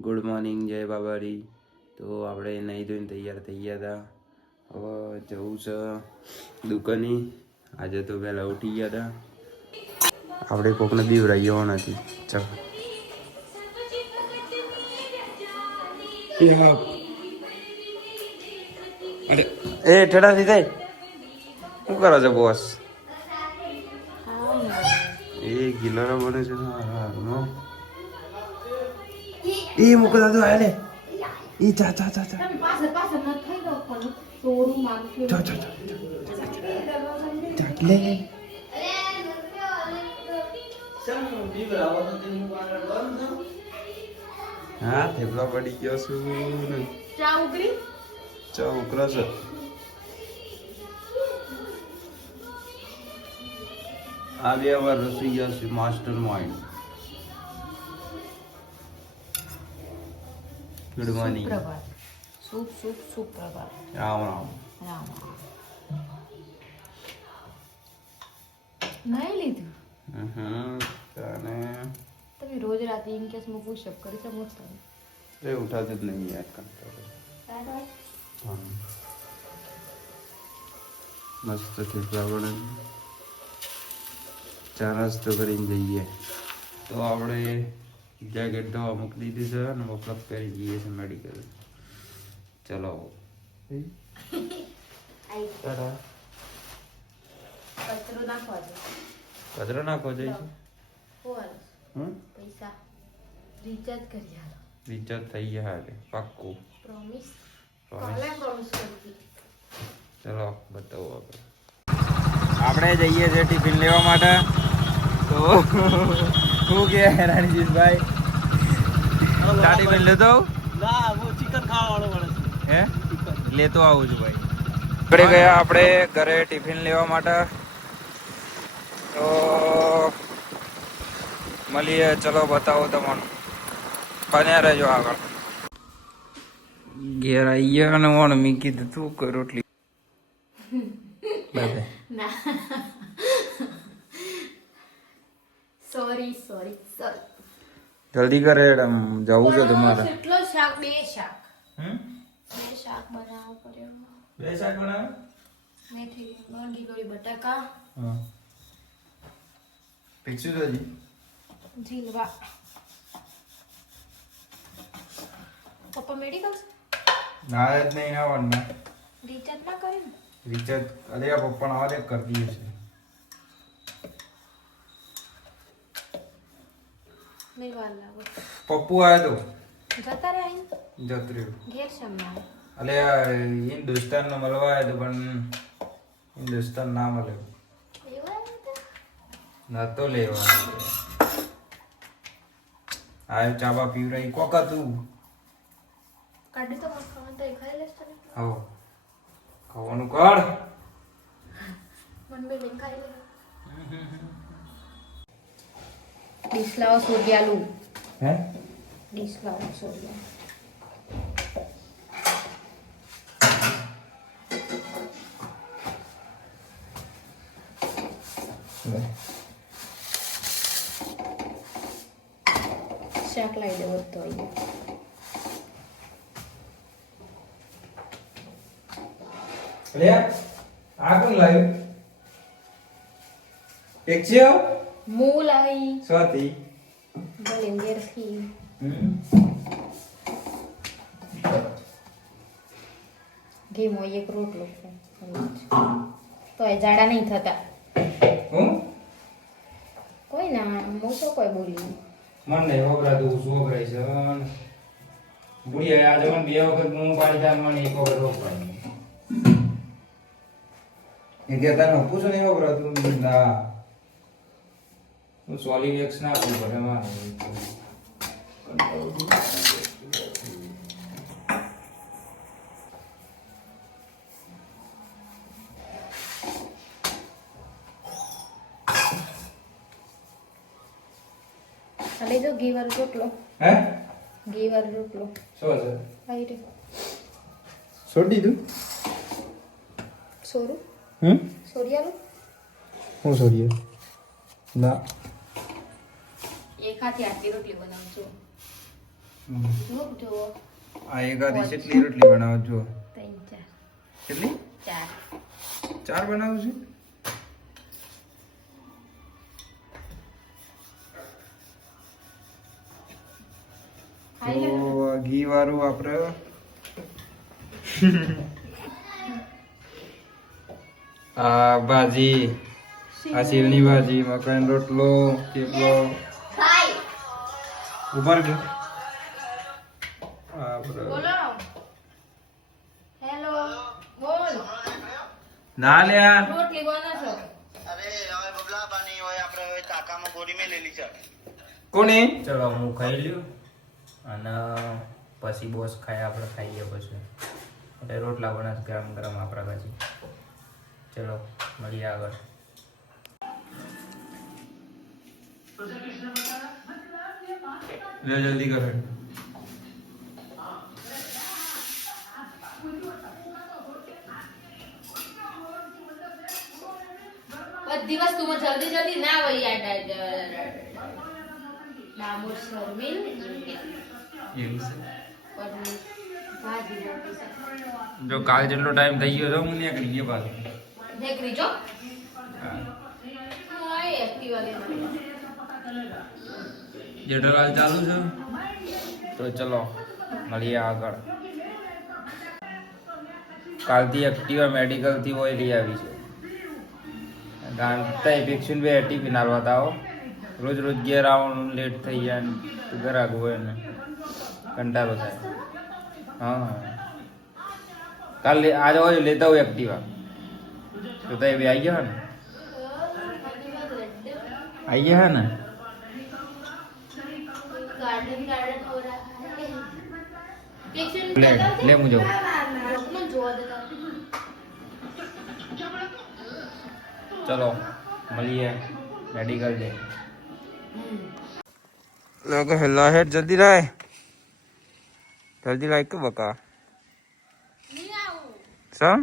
Good morning, જય બાબારી. તો આપણે નહીં ધોઈને તૈયાર થઈ ગયા હતા. હવે જવું છે દુકાને. આજે તો વહેલા ઉઠી ગયા હતા. આપણે કોકને બીવરાઈ નથી. ચાલો એ ઠેડાથી થાય શું કરો છો બોસ? એ ગિલારા બને છે. એ મૂકો દાદુ આલે એ ચા ચા ચા ચા લે હા થેપલા પડી ગયો છું. ચા ઉકળે છે. આ બે વાર રસોઈ ગયા છે માસ્ટર માઇન્ડ. Good morning. સુપ્રભાત. રામ રામ. નહીં લીધું. તને તમે રોજ રાતે એમ કેસ હું પુશઅપ કરી શકો છો. એ ઉઠાતું જ નહીં યાર કરતો. મસ્ત થેપલા બને. ચા નાસ્તો કરીને જઈએ. તો આપણે જેકેટ ધોવા મૂકી દીધી છે અને મફલક પહેરી જઈએ છીએ મેડિકલ. ચલો કચરો નાખવા જઈશ. પૈસા રિચાર્જ કરી આલો. રિચાર્જ થઈ ગયા હારે પાક્કું. પ્રોમિસ. પ્રોમિસ કરી. ચલો બતાવો આપણે જઈએ છીએ ટિફિન લેવા માટે. તો શું કે રાણીજીભાઈ ટિફિન લેતો ચિકન ખાવાવાળો માણસ હે લેતો આવું છું ભાઈ. આપણે ગયા આપણે ઘરે ટિફિન લેવા માટે. તો મળીએ. ચલો બતાવો તમને. બન્યા રહેજો આગળ. ઘેર આવી ગયા અને વણ મેં કીધું તું કર રોટલી. સોરી જલ્દી કરે જવું છે તમારે. કેટલો શાક? બે શાક બનાવવું પડે. બે શાક બનાવે. મેથી વાંગી ગળી બટાકા. હા પીછું તો જીલવા. પપ્પા મેડિકલ ના જ નહીં આવવાનું. રિચાર્જ ના કર્યું ને? રિચાર્જ અરે આ પપ્પાને આવા દે કરી દઈએ છે. મેલવા લાવો. પપ્પુ આવ્યો તો જતા રહ્યા જત રહ્યો. ઘેર સામે અલે હિન્દુસ્તાનનો મળવા આવ્યો પણ હિન્દુસ્તાન ના મળે. નતો લેવા આવ્યો. ચાબા પીવરાઈ કોકા તું કાઢી તો મત ખાવાનું તો ખાઈ લેસ તમે. આવો ખાવાનું કર. મન બે લઈને ખાઈ લે. ડીશ લાવો સોડિયાલુ. હે ડીશ લાવો સોડિયા. શાક લાવી દેવો તો અલે આ કોણ લાવ્યું? ટેક્સી આવ મૂ લાવી. સ્વાતિ ભલે ઘેરથી ઘીમો એક રોટલો તો એ જાડા નહીં થતા. હું કોઈ ના મોટો કોઈ બોલી મન નહીં વગરાતું શું વગરાય છે. બુડી આજે મને બે વખત હું પાડી જાય મને એક વખત વગરાય. એ કે તને પૂછો નહીં વગરાતું. ના હું સોલી વેક્સ ના આપું પડે મારે. અલે જો ઘી વાળો રોટલો. હે ઘી વાળો રોટલો શું છે? આઈ રે છોડી દીધું. સોરું સોરિયાલું હું છોડીએ ના એક હાથે આટલી રોટલી બનાવું છું. લોક જુઓ આ એકાદી કેટલી રોટલી બનાવો છો? 3 4 કેટલી? 4 4 બનાવું છું. તો ઘી વાળું આપણે આ ભાજી, આ શીલની ભાજી, મકાઈનો રોટલો, થેપલો ઉપર ગયો. બોલો હેલો બોલ ના લ્યા રોટલી બનો છો કોને? ચલો હું ખાઈ લ્યું અને પછી બોસ ખાય, આપણે ખાઈએ પછી એટલે રોટલા બને ગરમ ગરમ આપણા પછી. ચલો મળીએ આગળ. લે જલ્દી કર. બધી વસ્તુમાં જલ્દી જલ્દી ના હોય યાર નામો શર્મિલ એવું છે. ભાજી રોટી જો કાલ જેટલો ટાઈમ થઈ ગયો તો હું નીકળી ગયો પાછો. દેખરી જો હા. ઓય એક્ટિવા લે જેટલો હાલ ચાલુ છે તો ચલો મળીએ આગળ. કાલથી એક્ટિવા મેડિકલથી હોય લઈ આવી છે. ગાંધતા ઇફેક્શન બે એટી ફિનાલ બતાવો. રોજ રોજ ઘેર આવવાનું લેટ થઈ જાય ને ગરાગ હોય ને કંટાળો થાય. હા કાલે આજે હોય લેતા હોય એક્ટિવા તો તો એ બી આવી ગયા ને આવી ગયા ને गार्डन गार्डन हो रहा है पेशेंट ले ले मुझे डॉक्यूमेंट જોવા દેતા चलो મળીએ મેડિકલ જઈ. लोग हिला है जल्दी लाए के बका નહીં આવું सम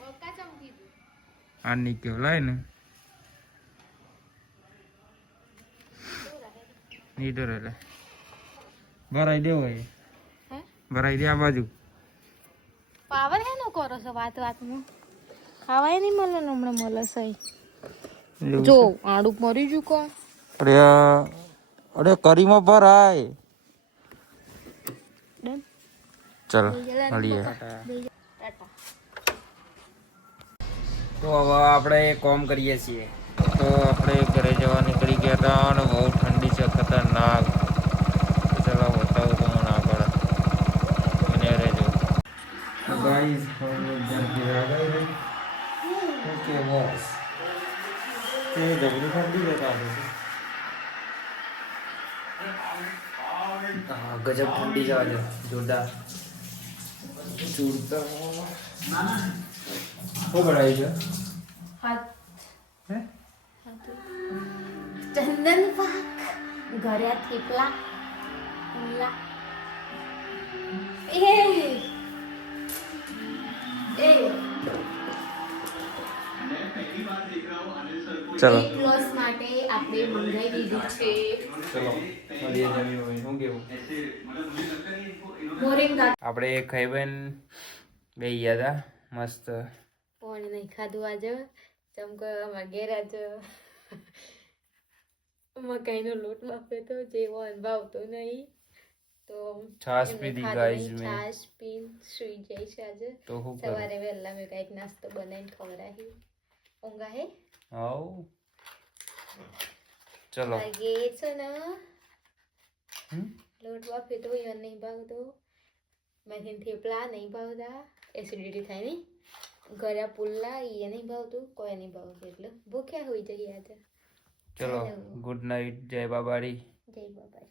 બકા ચમકી દે आनी क्यों लाए ने इधर ले भराई दे वो હે भराई दे आ बाजू પાવર હે નો કરો છો વાત વાતમાં ખાવાય નહીં મળે ને હમણાં મળે સહી જો આડું મરી જુ કો अरे अरे करी में भराए ડન चलो મળીએ. ટાટા તો હવે આપણે કોમ કરીએ છીએ. તો આપણે ઘરે જવા નીકળી ગયા હતા અને બહુ ઠંડી છે ખતરનાક. તો ચલો બતાવું તો મને આગળ મને રહેજો. તો ગાઈસ हम लोग घर पे आ गए हैं. ओके बॉस ये जबरी ठंडी बता दो. हाँ गजब ठंडी जगह है जोरदार चूड़ता वो बढ़ाई है હાથ हैं? ચંદન પાક ઘરે થેપલા ઉલા એ એ चलो વેઇટ લોસ માટે આપણે મંગાઈ દીધું છે चलो મળીએ જમી હોય શું કેવું મોરિંગા આપણે ખાઈ બેન બે ગયા હતા મસ્ત. કોણ નહીં ખાધું આજે ચમકો વગેરે જ મકાઈનો લોટ બાફ્યો તો જેવો અનુભવતો નહીં તો છાશ એમને પીધી ખાધું guys નહીં. મેં. છાશ પીને સુઈ જાય છે આજે તો શું કરું સવારે વહેલા મેં કઈક નાસ્તો બનાવીને ખવડાવી ઊંઘા હે આવ ચલો વાગે છે ને હમ? લોટ બાફ્યો તો ઈવન નહીં ભાવતો મેથી થેપલા નહીં ભાવતા એસિડિટી થાય નહીં ઘરે પુલ્લા એ નહીં ભાવતું કોઈ નહીં ભાવતું એટલે ભૂખ્યા હોઈ જઈએ આજે ચલો ગુડ નાઇટ જય બાબારી જય બાબા